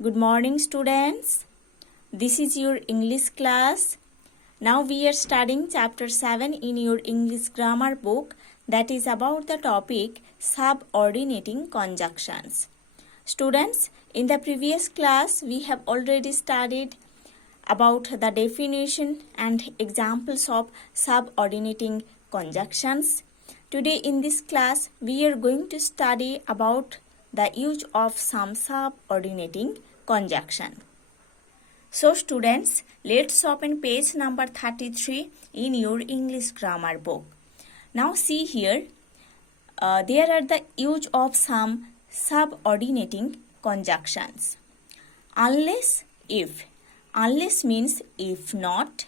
Good morning, students. This is your English class. Now we are studying chapter 7 in your English grammar book, that is about the topic subordinating conjunctions. Students, in the previous class we have already studied about the definition and examples of subordinating conjunctions. Today in this class we are going to study about the use of some subordinating conjunction. So students, let's open page number 33 in your English grammar book. Now see here, there are the use of some subordinating conjunctions. Unless, if. Unless means if not.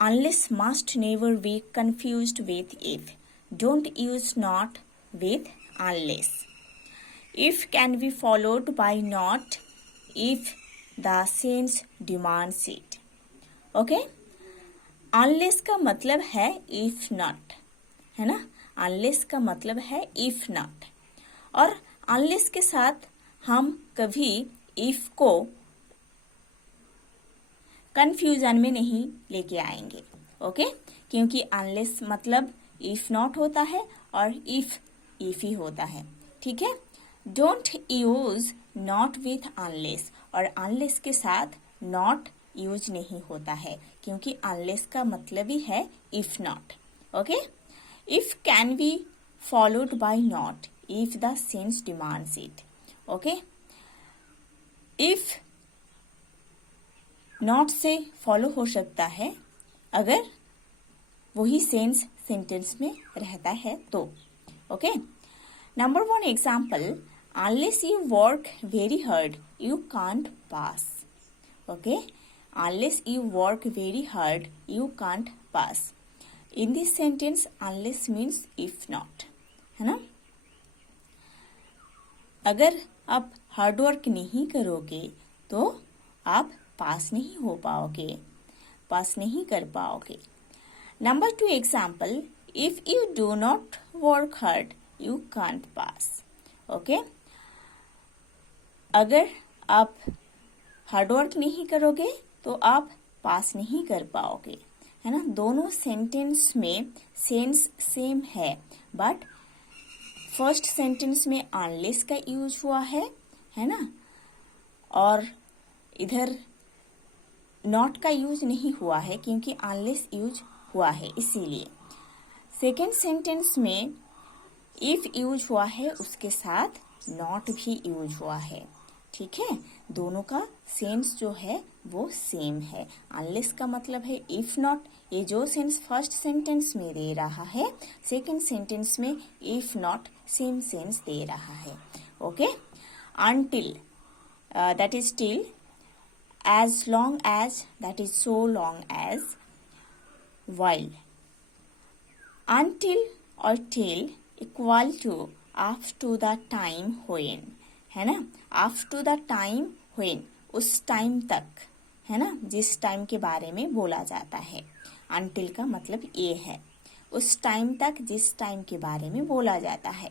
Unless must never be confused with if. Don't use not with unless. If can be followed by not if the sense demands it. Okay? Unless का मतलब है if not, है ना? Unless का मतलब है if not. और unless के साथ हम कभी if को कंफ्यूजन में नहीं लेके आएंगे. ओके? क्योंकि unless मतलब if not होता है और if ही होता है. ठीक है? Don't use not with unless, और unless के साथ not यूज नहीं होता है क्योंकि unless का मतलब ही है if not. Okay? If can be followed by not if the sense demands it. Okay? If not से follow हो सकता है अगर वही सेंस सेंटेंस में रहता है तो. Okay? Number 1 example, unless you work very hard, you can't pass. Okay? Unless you work very hard, you can't pass. In this sentence, unless means if not. है ना? अगर आप हार्ड वर्क नहीं करोगे तो आप पास नहीं हो पाओगे, पास नहीं कर पाओगे. Number 2 example, if you do not work hard, you can't pass. Okay? अगर आप हार्डवर्क नहीं करोगे तो आप पास नहीं कर पाओगे, है ना? दोनों सेंटेंस में सेंस सेम है, बट फर्स्ट सेंटेंस में अनलेस का यूज हुआ है ना? और इधर नॉट का यूज नहीं हुआ है क्योंकि अनलेस यूज हुआ है इसीलिए. सेकेंड सेंटेंस में इफ यूज हुआ है उसके साथ नॉट भी यूज हुआ है. ठीक है? दोनों का सेंस जो है वो सेम है. अनलेस का मतलब है इफ नॉट, ये जो सेंस फर्स्ट सेंटेंस में दे रहा है सेकंड सेंटेंस में इफ नॉट सेम सेंस दे रहा है. Okay? Until that is till, as long as that is so long as, while. Until और till equal to up to the time when, है ना? Up to the time when, उस time तक, है ना? जिस टाइम के बारे में बोला जाता है. अनटिल का मतलब ये है, उस टाइम तक जिस टाइम के बारे में बोला जाता है.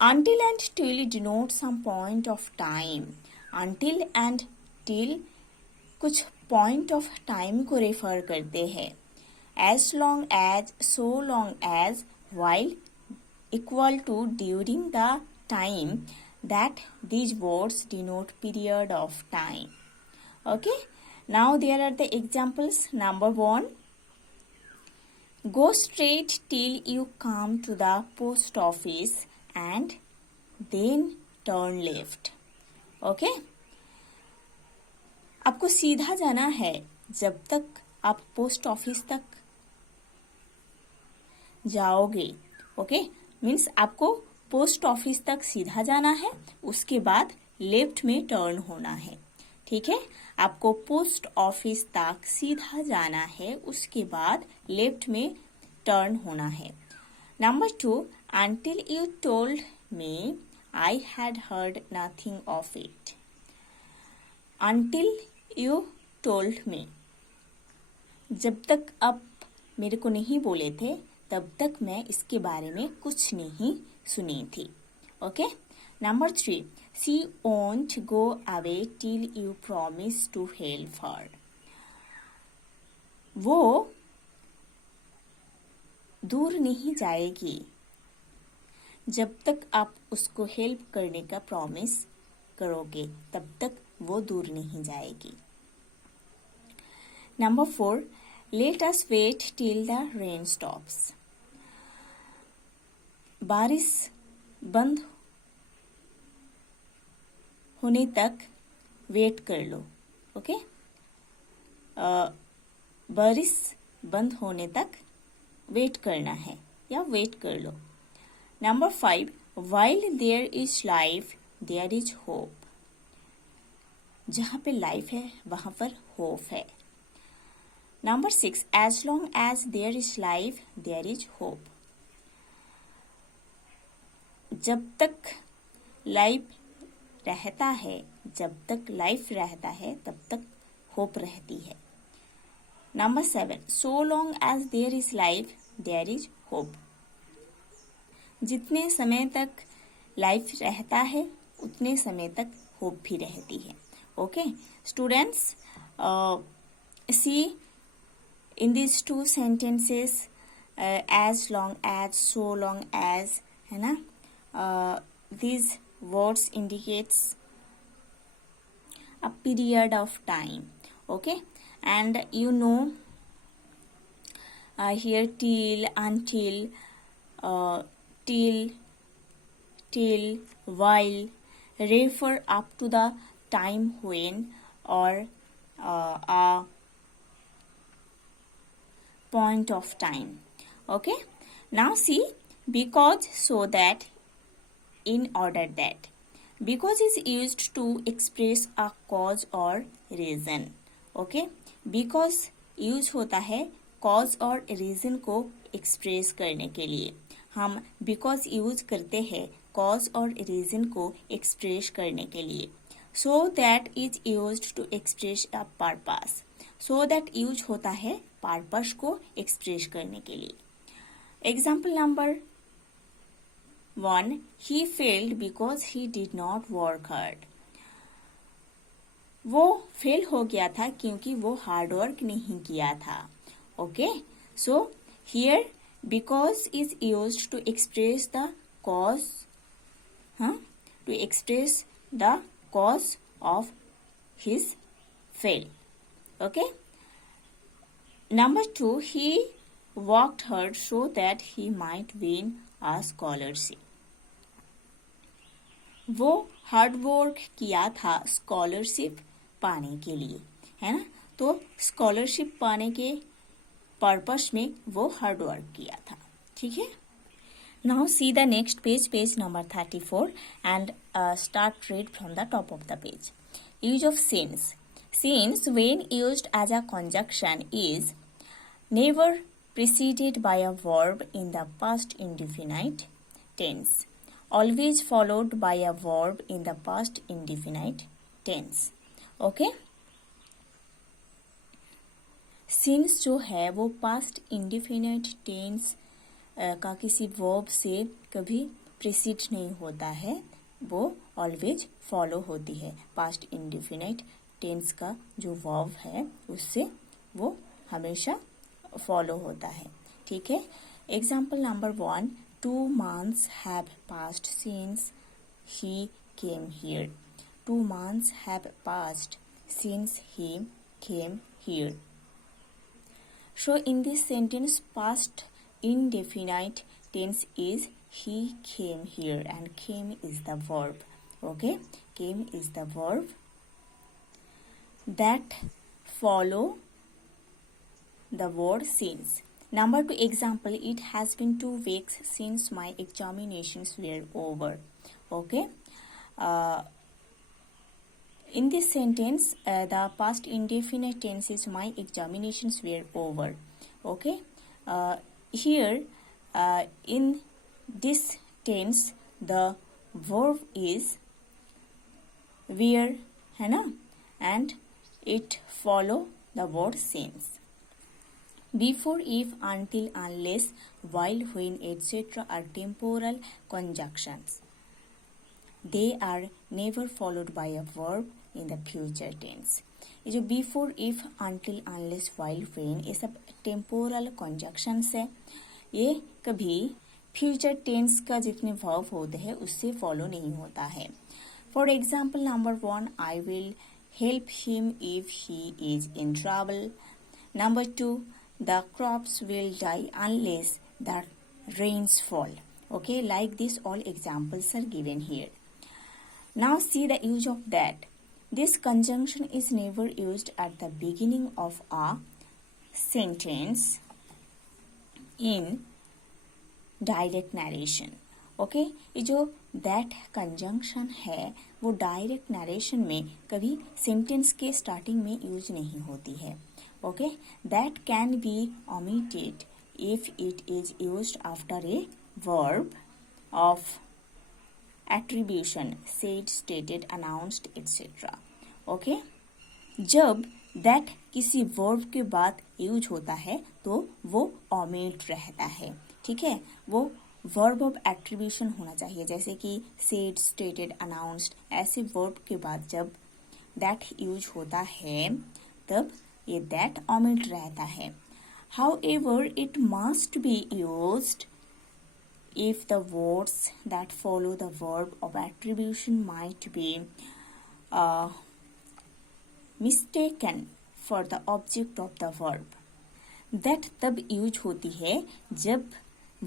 Until and till denote some point of time. Until and till कुछ पॉइंट ऑफ टाइम को रेफर करते हैं. As long as, so long as, while equal to during the time that these words denote period of time. Okay? Now there are the examples. Number 1, go straight till you come to the post office and then turn left. Okay? आपको सीधा जाना है जब तक आप post office तक जाओगे. Okay? Means आपको पोस्ट ऑफिस तक सीधा जाना है, उसके बाद लेफ्ट में टर्न होना है. ठीक है? आपको पोस्ट ऑफिस तक सीधा जाना है, उसके बाद लेफ्ट में टर्न होना है. Number 2, until you told me I had heard nothing of it. Until you told me, जब तक आप मेरे को नहीं बोले थे तब तक मैं इसके बारे में कुछ नहीं सुनी थी. Okay? Number 3, she won't go away till you promise to help her. वो दूर नहीं जाएगी जब तक आप उसको हेल्प करने का प्रॉमिस करोगे, तब तक वो दूर नहीं जाएगी. Number 4, let us wait till the rain stops. बारिश बंद होने तक वेट कर लो. ओके, बारिश बंद होने तक वेट करना है या वेट कर लो. Number 5, while there is life there is hope. जहाँ पे लाइफ है वहाँ पर होप है. Number 6, as long as there is life there is hope. जब तक लाइफ रहता है, जब तक लाइफ रहता है तब तक होप रहती है. Number 7, so long as there is life there is hope. जितने समय तक लाइफ रहता है उतने समय तक होप भी रहती है. Okay students, see in this two sentences as long as, so long as, है ना, these words indicates a period of time. Okay, and you know here till, until, till, while refer up to the time when or a point of time. Okay, now see because, so that, in order that. Because is used to express a cause or reason. Okay, because use होता है cause और reason को express करने के लिए. हम because use करते हैं कॉज और रीजन को एक्सप्रेस करने के लिए. So that is used to express a purpose. So that use होता है पर्पस को एक्सप्रेस करने के लिए. Example number 1, he failed because he did not work hard. वो फेल हो गया था क्योंकि वो हार्ड वर्क नहीं किया था. Okay, so here because is used to express the cause, to express the cause of his fail. Okay, number 2, he worked hard so that he might win a scholarship. वो hard work किया था scholarship पाने के लिए, है ना. तो scholarship पाने के पर्पस में वो हार्ड वर्क किया था. ठीक है. Now see the next page, page number 34 and start read from the top of the page. Use of since. Since when used as a conjunction is never preceded by a verb in the past indefinite tense, always followed by a verb in the past indefinite tense. Okay, since जो है वो past indefinite tense का किसी verb से कभी precede नहीं होता है, वो always follow होती है. past indefinite tense का जो verb है उससे वो हमेशा फॉलो होता है. ठीक है. Example number 1, 2 months have passed since he came here. 2 months have passed since he came here. So in this sentence past indefinite tense is he came here and came is the verb. Okay, came is the verb that follow the word since. Number 2 example, it has been 2 weeks since my examinations were over. Okay, in this sentence the past indefinite tense is my examinations were over. Okay, here in this tense the verb is were, है ना, and it follow the word since. Before, if, until, unless, while, when, etc. are temporal conjunctions. they are never followed by a verb in the future tense. ये जो before, if, until, unless, while, when, ये सब temporal conjunctions है. ये कभी future tense का जितने verb होते हैं उससे फॉलो नहीं होता है. For example, number 1, I will help him if he is in trouble. Number 2, the crops will die unless the rains fall. Okay, like this all examples are given here. Now see the use of that. This conjunction is never used at the beginning of a sentence in direct narration. Okay, ये जो that conjunction है वो direct narration में कभी sentence के starting में use नहीं होती है. Okay, that can be omitted if it is used after a verb of attribution, said, stated, announced, etc. Okay, जब that किसी verb के बाद यूज होता है तो वो omit रहता है. ठीक है, वो verb of attribution होना चाहिए, जैसे कि said, stated, announced. ऐसे verb के बाद जब that यूज होता है तब ये that omit रहता है. However, it must be used if the words that follow the verb of attribution might be mistaken for the object of the verb. That तब यूज होती है जब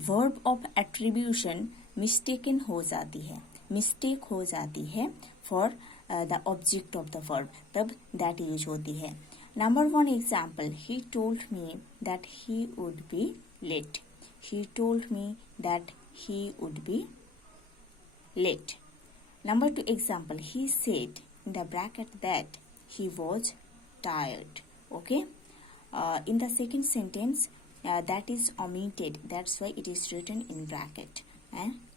verb of attribution mistaken हो जाती है, mistake हो जाती है for the object of the verb, तब that यूज होती है. Number 1 example, he told me that he would be late. He told me that he would be late. Number 2 example, he said in the bracket that he was tired. Okay, in the second sentence that is omitted, that's why it is written in bracket.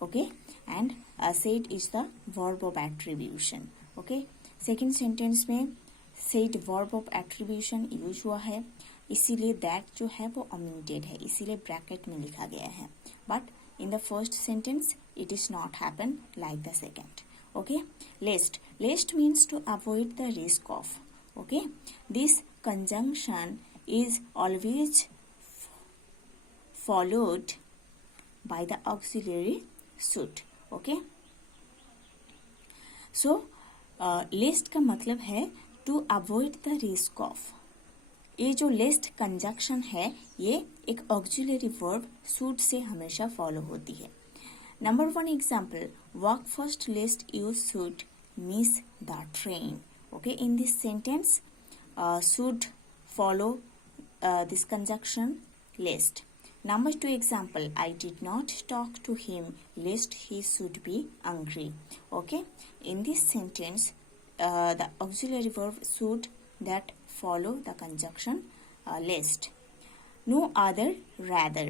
Okay, and said is the verb of attribution. Okay, second sentence में said verb of attribution use हुआ है, इसीलिए that जो है वो omitted है, इसीलिए bracket में लिखा गया है. But in the first sentence it is not happen like the second. Okay, lest means to avoid the risk of. Okay, this conjunction is always followed by the auxiliary should. Okay, so lest का मतलब है to avoid the risk of. ये जो लेस्ट conjunction है ये एक auxiliary verb should say हमेशा follow होती है. Number 1 example, work first lest you should miss the train. Okay, in this sentence should follow this conjunction lest. Number 2 example, I did not talk to him lest he should be angry. Okay, in this sentence the auxiliary verb should that follow the conjunction lest. No other, rather.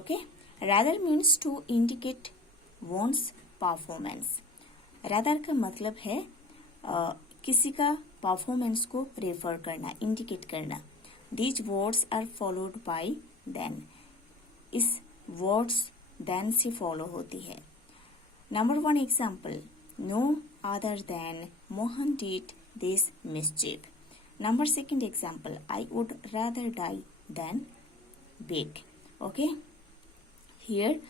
Okay, rather means to indicate one's performance. rather का मतलब है किसी का performance को refer करना, indicate करना. These words are followed by then. इस words than से फॉलो होती है. Number 1 example, no other than Mohan did this mischief. Number 2 example, I would rather die than beg. Okay, here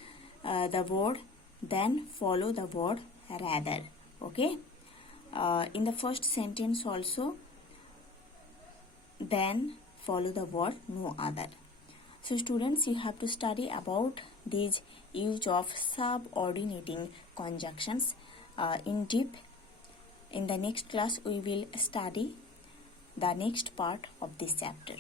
the word than follow the word rather. Okay, in the first sentence also then follow the word no other. So students, you have to study about these use of subordinating conjunctions in deep. In the next class we will study the next part of this chapter.